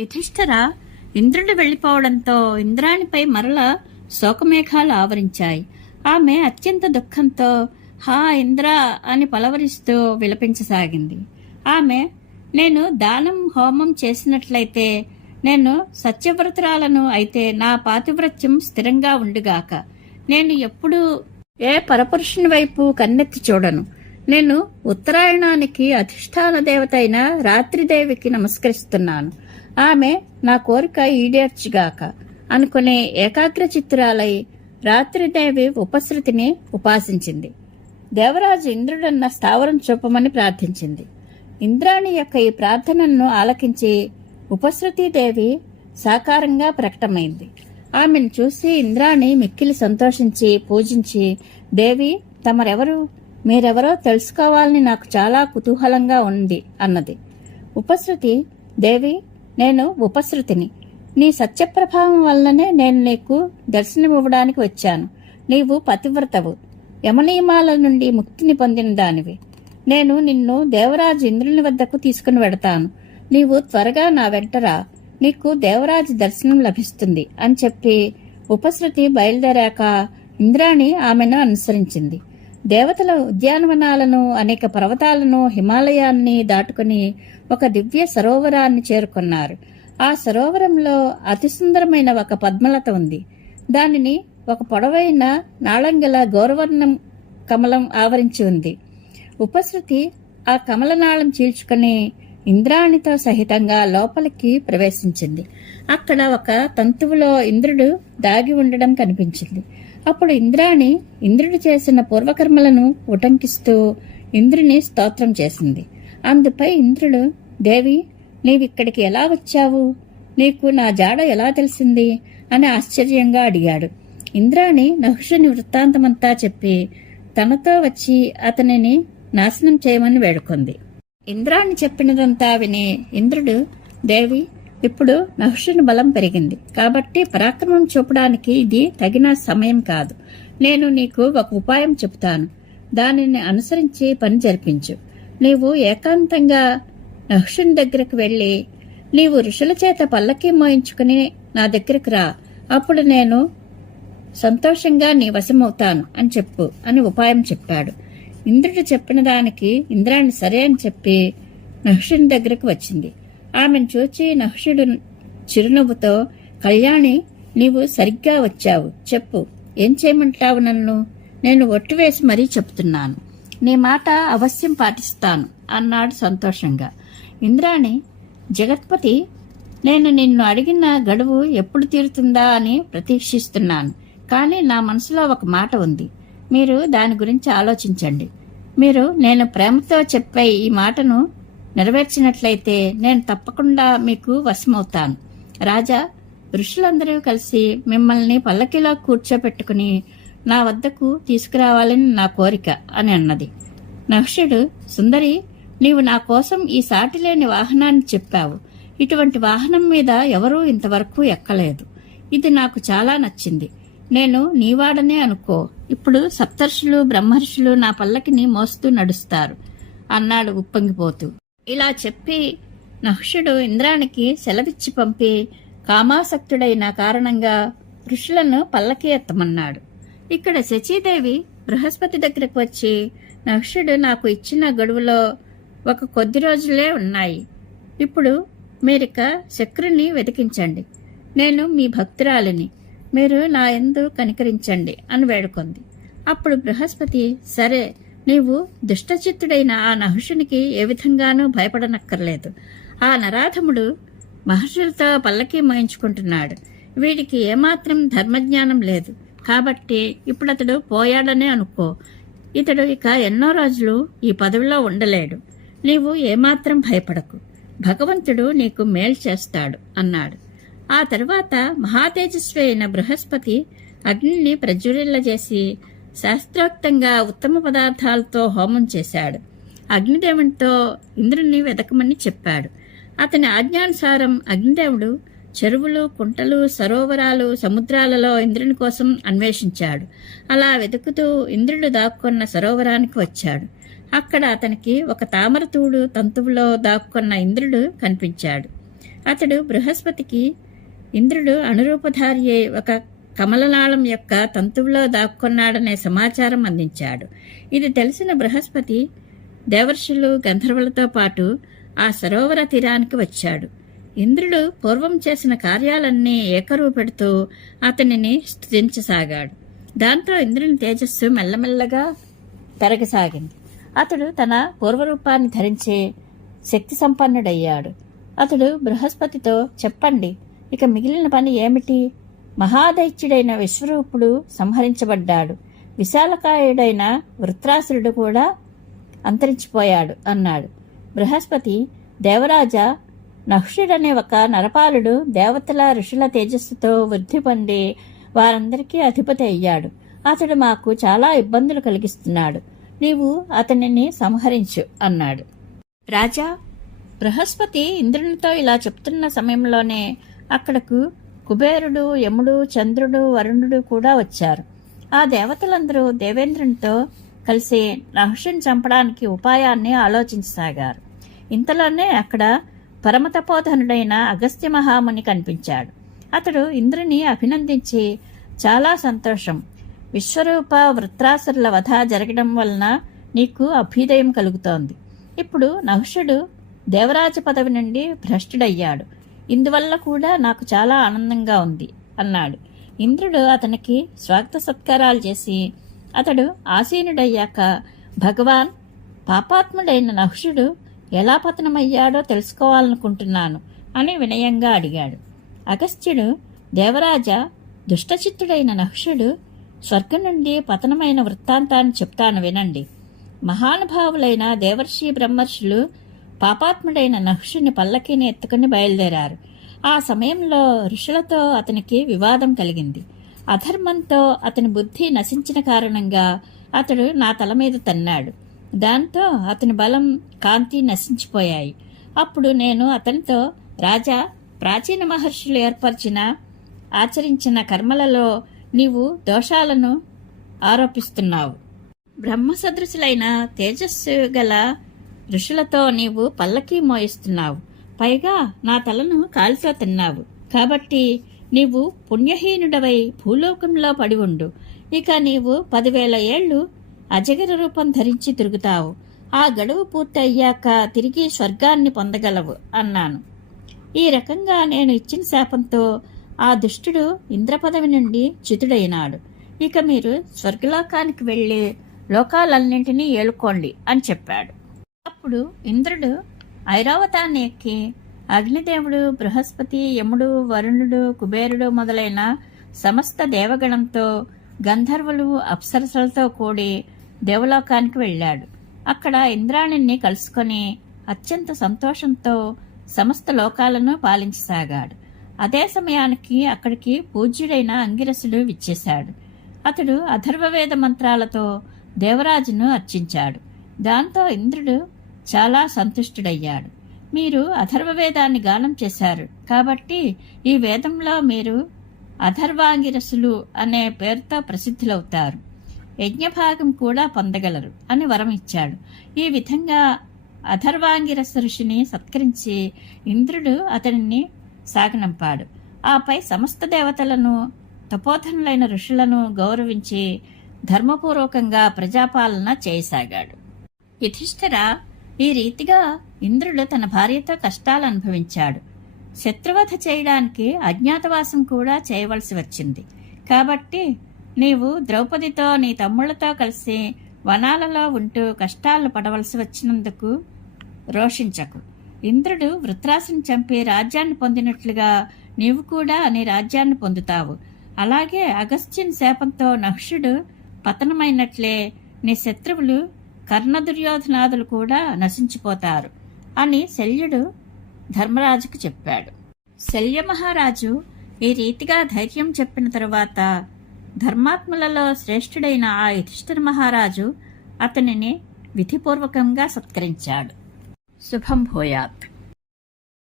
యుధిష్ఠర ఇంద్రుడు వెళ్ళిపోవడంతో ఇంద్రాణిపై మరల శోకమేఘాలు ఆవరించాయి. ఆమె అత్యంత దుఃఖంతో హా ఇంద్ర అని పలవరిస్తూ విలపించసాగింది. ఆమె నేను దానం హోమం చేసినట్లయితే నేను సత్యవ్రతురాలను అయితే నా పాతివ్రత్యం స్థిరంగా ఉండుగాక. నేను ఎప్పుడూ ఏ పరపురుషుని వైపు కన్నెత్తి చూడను. నేను ఉత్తరాయణానికి అధిష్టాన దేవత అయిన రాత్రిదేవికి నమస్కరిస్తున్నాను. ఆమె నా కోరిక ఈడేర్చుగాక అనుకునే ఏకాగ్ర చిత్రాలై రాత్రిదేవి ఉపశృతిని ఉపాసించింది. దేవరాజు ఇంద్రుడన్న స్థావరం చూపమని ప్రార్థించింది. ఇంద్రాణి యొక్క ఈ ప్రార్థనను ఆలకించి ఉపశ్రుతిదేవి సాకారంగా ప్రకటమైంది. ఆమెను చూసి ఇంద్రాణి మిక్కిలి సంతోషించి పూజించి దేవి తమరెవరు? మీరెవరో తెలుసుకోవాలని నాకు చాలా కుతూహలంగా ఉంది అన్నది. ఉపశృతి దేవి నేను ఉపశృతిని నీ సత్యప్రభావం వల్లనే నేను నీకు దర్శనమివ్వడానికి వచ్చాను. నీవు పతివ్రతవు. యమనియమాల నుండి ముక్తిని పొందిన దానివి. నేను నిన్ను దేవరాజు ఇంద్రుని వద్దకు తీసుకుని వెడతాను. నీవు త్వరగా నా వెంటరా నీకు దేవరాజు దర్శనం లభిస్తుంది అని చెప్పి ఉపశృతి బయలుదేరాక ఇంద్రాణి ఆమెను అనుసరించింది. దేవతల ఉద్యానవనాలను అనేక పర్వతాలను హిమాలయాన్ని దాటుకుని ఒక దివ్య సరోవరాన్ని చేరుకున్నారు. ఆ సరోవరంలో అతి సుందరమైన ఒక పద్మలత ఉంది. దానిని ఒక పొడవైన నాళంగల గౌరవర్ణం కమలం ఆవరించి ఉంది. ఉపశృతి ఆ కమలనాళం చీల్చుకుని ఇంద్రాణితో సహితంగా లోపలికి ప్రవేశించింది. అక్కడ ఒక తంతువులో ఇంద్రుడు దాగి ఉండడం కనిపించింది. అప్పుడు ఇంద్రాణి ఇంద్రుడు చేసిన పూర్వకర్మలను ఉటంకిస్తూ ఇంద్రుని స్తోత్రం చేసింది. అందుపై ఇంద్రుడు దేవి నీవిక్కడికి ఎలా వచ్చావు? నీకు నా జాడ ఎలా తెలిసింది? అని ఆశ్చర్యంగా అడిగాడు. ఇంద్రాణి నహుషుని వృత్తాంతమంతా చెప్పి తనతో వచ్చి అతనిని నాశనం చేయమని వేడుకుంది. ఇంద్రాణి చెప్పినదంతా విని ఇంద్రుడు దేవి ఇప్పుడు మహర్షుని బలం పెరిగింది. కాబట్టి పరాక్రమం చూపడానికి ఇది తగిన సమయం కాదు. నేను నీకు ఒక ఉపాయం చెబుతాను. దానిని అనుసరించి పని జరిపించు. నీవు ఏకాంతంగా నహుషుని దగ్గరకు వెళ్ళి నీవు ఋషుల చేత పల్లకి మోయించుకుని నా దగ్గరకు రా. అప్పుడు నేను సంతోషంగా నీ వశమవుతాను అని చెప్పు అని ఉపాయం చెప్పాడు. ఇంద్రుడు చెప్పిన దానికి ఇంద్రాన్ని సరే అని చెప్పి నహుషుని దగ్గరకు వచ్చింది. ఆమెను చూచి నహుషుడు చిరునవ్వుతో కళ్యాణి నీవు సరిగ్గా వచ్చావు. చెప్పు. ఏం చేయమంటావు నన్ను? నేను ఒట్టు వేసి మరీ చెప్తున్నాను. నీ మాట అవశ్యం పాటిస్తాను అన్నాడు సంతోషంగా. ఇంద్రాణి జగత్పతి నేను నిన్ను అడిగిన గడువు ఎప్పుడు తీరుతుందా అని ప్రతీక్షిస్తున్నాను. కానీ నా మనసులో ఒక మాట ఉంది. మీరు దాని గురించి ఆలోచించండి. మీరు నేను ప్రేమతో చెప్పే ఈ మాటను నెరవేర్చినట్లయితే నేను తప్పకుండా మీకు వశమవుతాను. రాజా ఋషులందరూ కలిసి మిమ్మల్ని పల్లకిలో కూర్చోపెట్టుకుని నా వద్దకు తీసుకురావాలని నా కోరిక అని అన్నది. నహుషుడు సుందరి నీవు నా కోసం ఈ సాటిలేని వాహనాన్ని చెప్పావు. ఇటువంటి వాహనం మీద ఎవరూ ఇంతవరకు ఎక్కలేదు. ఇది నాకు చాలా నచ్చింది. నేను నీవాడనే అనుకో. ఇప్పుడు సప్తర్షులు బ్రహ్మర్షులు నా పల్లకిని మోస్తూ నడుస్తారు అన్నాడు ఉప్పొంగిపోతూ. ఇలా చెప్పి నహుషుడు ఇంద్రానికి సెలవిచ్చి పంపి కామాసక్తుడైన కారణంగా ఋషులను పల్లకి ఎత్తమన్నాడు. ఇక్కడ శచీదేవి బృహస్పతి దగ్గరకు వచ్చి నహుషుడు నాకు ఇచ్చిన గడువులో ఒక కొద్ది రోజులే ఉన్నాయి. ఇప్పుడు మీరిక శక్రుని వెతికించండి. నేను మీ భక్తురాలిని. మీరు నా ఎందు కనికరించండి అని వేడుకుంది. అప్పుడు బృహస్పతి సరే నీవు దుష్టచిత్తుడైన ఆ నహుషునికి ఏ విధంగానూ భయపడనక్కర్లేదు. ఆ నరాధముడు మహర్షులతో పల్లకి మోయించుకుంటున్నాడు. వీడికి ఏమాత్రం ధర్మజ్ఞానం లేదు. కాబట్టి ఇప్పుడు అతడు పోయాడనే అనుకో. ఇతడు ఇక ఎన్నో రోజులు ఈ పదవిలో ఉండలేడు. నీవు ఏమాత్రం భయపడకు. భగవంతుడు నీకు మేలు చేస్తాడు అన్నాడు. ఆ తరువాత మహాతేజస్వి అయిన బృహస్పతి అగ్నిని ప్రజ్వరిల్లజేసి శాస్త్రోక్తంగా ఉత్తమ పదార్థాలతో హోమం చేశాడు. అగ్నిదేవునితో ఇంద్రుణ్ణి వెతకమని చెప్పాడు. అతని ఆజ్ఞానుసారం అగ్నిదేవుడు చెరువులు కుంటలు సరోవరాలు సముద్రాలలో ఇంద్రుని కోసం అన్వేషించాడు. అలా వెతుకుతూ ఇంద్రుడు దాక్కున్న సరోవరానికి వచ్చాడు. అక్కడ అతనికి ఒక తామరతూడు తంతువులో దాక్కున్న ఇంద్రుడు కనిపించాడు. అతడు బృహస్పతికి ఇంద్రుడు అనురూపధారి ఒక కమలనాళం యొక్క తంతువులో దాక్కున్నాడనే సమాచారం అందించాడు. ఇది తెలిసిన బృహస్పతి దేవర్షులు గంధర్వులతో పాటు ఆ సరోవర తీరానికి వచ్చాడు. ఇంద్రుడు పూర్వం చేసిన కార్యాలన్నీ ఏకరువు పెడుతూ అతనిని స్థుతించసాగాడు దాంతో ఇంద్రుని తేజస్సు మెల్లమెల్లగా పెరగసాగింది. అతడు తన పూర్వరూపాన్ని ధరించి శక్తి సంపన్నుడయ్యాడు. అతడు బృహస్పతితో చెప్పండి ఇక మిగిలిన పని ఏమిటి? మహాదైత్యుడైన విశ్వరూపుడు సంహరించబడ్డాడు. విశాలకాయుడైన వృత్రాసురుడు కూడా అంతరించిపోయాడు అన్నాడు. బృహస్పతి దేవరాజ నహుషుడనే ఒక నరపాలుడు దేవతల ఋషుల తేజస్సుతో వృద్ధి పొంది వారందరికీ అధిపతి అయ్యాడు. అతడు మాకు చాలా ఇబ్బందులు కలిగిస్తున్నాడు. నీవు అతనిని సంహరించు అన్నాడు. రాజా బృహస్పతి ఇంద్రునితో ఇలా చెప్తున్న సమయంలోనే అక్కడకు కుబేరుడు యముడు చంద్రుడు వరుణుడు కూడా వచ్చారు. ఆ దేవతలందరూ దేవేంద్రునితో కలిసి నహుషుని చంపడానికి ఉపాయాన్ని ఆలోచించసాగారు. ఇంతలోనే అక్కడ పరమతపోధనుడైన అగస్త్య మహాముని కనిపించాడు. అతడు ఇంద్రుని అభినందించి చాలా సంతోషం. విశ్వరూప వృత్రాసురుల వధ జరగడం వలన నీకు అభ్యుదయం కలుగుతోంది. ఇప్పుడు నహుషుడు దేవరాజ పదవి నుండి భ్రష్టుడయ్యాడు. ఇందువల్ల కూడా నాకు చాలా ఆనందంగా ఉంది అన్నాడు. ఇంద్రుడు అతనికి స్వాగత సత్కారాలు చేసి అతడు ఆసీనుడయ్యాక భగవాన్ పాపాత్ముడైన నహుషుడు ఎలా పతనమయ్యాడో తెలుసుకోవాలనుకుంటున్నాను అని వినయంగా అడిగాడు. అగస్త్యుడు దేవరాజ దుష్టచిత్తుడైన నహుషుడు స్వర్గం నుండి పతనమైన వృత్తాంతాన్ని చెప్తాను వినండి. మహానుభావులైన దేవర్షి బ్రహ్మర్షులు పాపాత్ముడైన నహుషుని పల్లకీని ఎత్తుకుని బయలుదేరారు. ఆ సమయంలో ఋషులతో అతనికి వివాదం కలిగింది. అధర్మంతో అతని బుద్ధి నశించిన కారణంగా అతడు నా తల మీద తన్నాడు. దాంతో అతని బలం కాంతి నశించిపోయాయి. అప్పుడు నేను అతనితో రాజా ప్రాచీన మహర్షులు ఏర్పరిచిన ఆచరించిన కర్మలలో నీవు దోషాలను ఆరోపిస్తున్నావు. బ్రహ్మ సదృశులైన తేజస్సు గల ఋషులతో నీవు పల్లకీ మోయిస్తున్నావు. పైగా నా తలను కాలితో తిన్నావు. కాబట్టి నీవు పుణ్యహీనుడవై భూలోకంలో పడి ఉండు. ఇక నీవు పదివేల ఏళ్ళు అజగర రూపం ధరించి తిరుగుతావు. ఆ గడువు పూర్తి అయ్యాక తిరిగి స్వర్గాన్ని పొందగలవు అన్నాను. ఈ రకంగా నేను ఇచ్చిన శాపంతో ఆ దుష్టుడు ఇంద్రపదవి నుండి చ్యుతుడైనాడు. ఇక మీరు స్వర్గలోకానికి వెళ్ళి లోకాలన్నింటినీ ఏలుకోండి అని చెప్పాడు. అప్పుడు ఇంద్రుడు ఐరావతాన్ని ఎక్కి అగ్నిదేవుడు బృహస్పతి యముడు వరుణుడు కుబేరుడు మొదలైన సమస్త దేవగణంతో గంధర్వులు అప్సరసలతో కూడి దేవలోకానికి వెళ్ళాడు. అక్కడ ఇంద్రాణిని కలుసుకొని అత్యంత సంతోషంతో సమస్త లోకాలను పాలించసాగాడు. అదే సమయానికి అక్కడికి పూజ్యుడైన అంగిరసుడు విచ్చేశాడు. అతడు అథర్వవేద మంత్రాలతో దేవరాజును అర్చించాడు. దాంతో ఇంద్రుడు చాలా సంతుష్టుడయ్యాడు. మీరు అథర్వవేదాన్ని గానం చేశారు. కాబట్టి ఈ వేదంలో మీరు అథర్వాంగిరసులు అనే పేరుతో ప్రసిద్ధులవుతారు. యజ్ఞభాగం కూడా పొందగలరు అని వరం ఇచ్చాడు. ఈ విధంగా అథర్వాంగిరస ఋషిని సత్కరించి ఇంద్రుడు అతనిని సాగనంపాడు. ఆపై సమస్త దేవతలను తపోధనులైన ఋషులను గౌరవించి ధర్మపూర్వకంగా ప్రజాపాలన చేయసాగాడు. యుధిష్ఠిర ఈ రీతిగా ఇంద్రుడు తన భార్యతో కష్టాలు అనుభవించాడు. శత్రువధ చేయడానికి అజ్ఞాతవాసం కూడా చేయవలసి వచ్చింది. కాబట్టి నీవు ద్రౌపదితో నీ తమ్ముళ్ళతో కలిసి వనాలలో ఉంటూ కష్టాలు పడవలసి వచ్చినందుకు రోషించకు. ఇంద్రుడు వృత్రాసుని చంపి రాజ్యాన్ని పొందినట్లుగా నీవు కూడా నీ రాజ్యాన్ని పొందుతావు. అలాగే అగస్త్యుని శాపంతో నహుషుడు పతనమైనట్లే నీ శత్రువులు కర్ణ దుర్యోధనాదులు కూడా నశించిపోతారు అని శల్యుడు ధర్మరాజుకు చెప్పాడు. శల్య మహారాజు ఈ రీతిగా ధైర్యం చెప్పిన తరువాత ధర్మాత్ములలో శ్రేష్ఠుడైన ఆ యుధిష్ఠిర మహారాజు అతనిని విధిపూర్వకంగా సత్కరించాడు. శుభం భూయాత్.